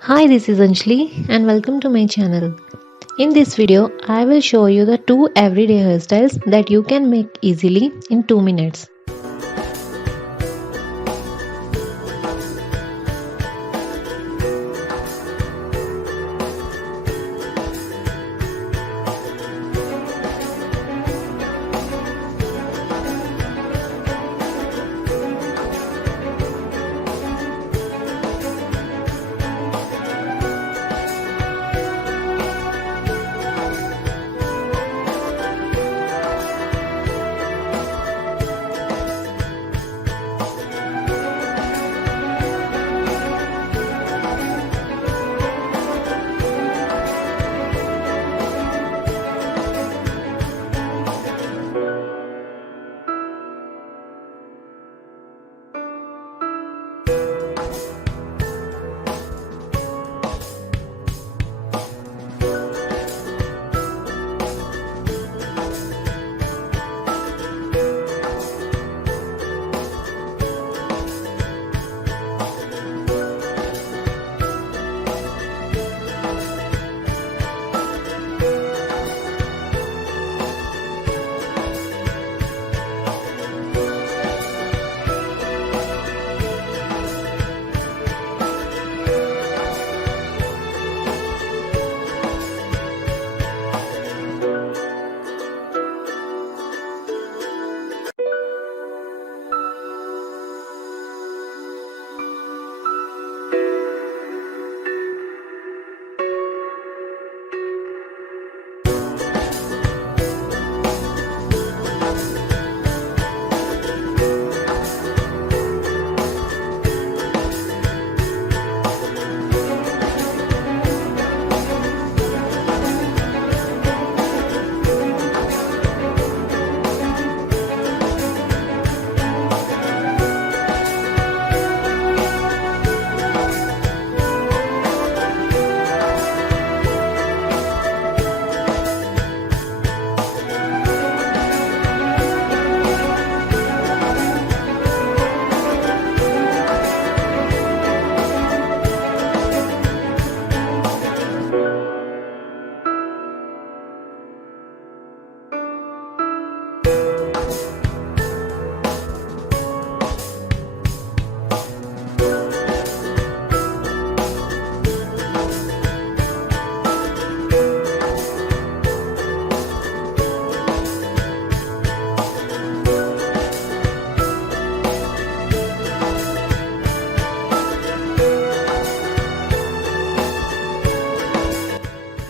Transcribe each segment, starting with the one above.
Hi, this is Anjali and welcome to my channel. In this video, I will show you the 2 everyday hairstyles that you can make easily in 2 minutes.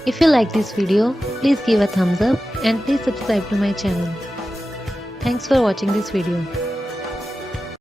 If you like this video, please give a thumbs up and please subscribe to my channel. Thanks for watching this video.